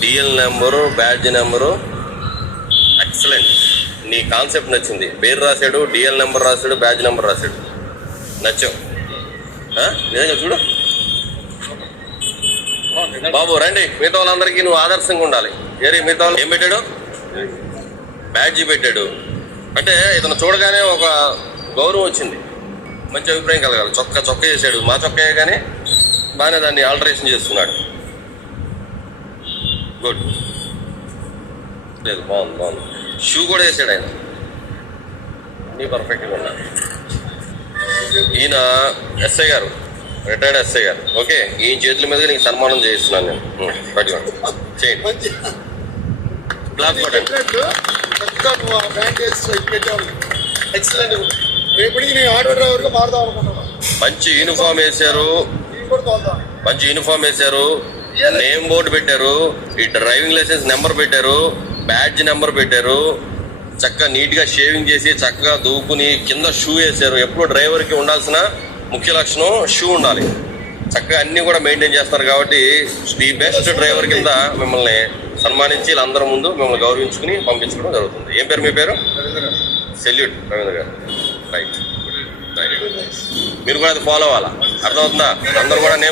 DL number, badge number, excellent. నీ concept నచ్చింది. పేరు రాశాడు, డిఎల్ నెంబర్ రాశాడు, బ్యాడ్జ్ నెంబర్ రాశాడు. నచ్చావు నిజంగా చూడు బాబు. రండి, మిగతా వాళ్ళందరికీ నువ్వు ఆదర్శంగా ఉండాలి. మిగతా వాళ్ళు ఏం పెట్టాడు? బ్యాడ్జీ పెట్టాడు. అంటే ఇతను చూడగానే ఒక గౌరవం వచ్చింది, మంచి అభిప్రాయం కలగాలి. చొక్క చేశాడు, మా చొక్కాయే కానీ బాగానే దాన్ని ఆల్టరేషన్ చేస్తున్నాడు. గుడ్, లేదు బాగుంది. షూ కూడా వేసాడు ఆయన, అన్నీ పర్ఫెక్ట్గా ఉన్నాయి. ఈయన ఎస్ఐ గారు, రిటైర్డ్ ఎస్ఐ గారు. ఓకే, ఈయన చేతుల మీదుగా నీకు సన్మానం చేయిస్తున్నాను నేను. పట్టుకోండి, చేయండి. క్లాస్ కొట్టండి. మంచి యూనిఫామ్ వేశారు, నేమ్ బోర్డు పెట్టారు, ఈ డ్రైవింగ్ లైసెన్స్ నెంబర్ పెట్టారు, బ్యాడ్జ్ నెంబర్ పెట్టారు. చక్కగా నీట్ గా షేవింగ్ చేసి చక్కగా దూకుని కింద షూ వేశారు. ఎప్పుడు డ్రైవర్ కి ఉండాల్సిన ముఖ్య లక్షణం షూ ఉండాలి. చక్కగా అన్ని కూడా మెయింటైన్ చేస్తారు కాబట్టి ది బెస్ట్ డ్రైవర్ కింద మిమ్మల్ని సన్మానించి వీళ్ళందరి ముందు మిమ్మల్ని గౌరవించుకుని పంపించడం జరుగుతుంది. ఏం పేరు మీ పేరు? సెల్యూట్ రవీంద్ర గారు. రైట్, మీరు కూడా అది ఫాలో అవ్వాలా, అర్థమవుతుందా? అందరూ కూడా నేమ్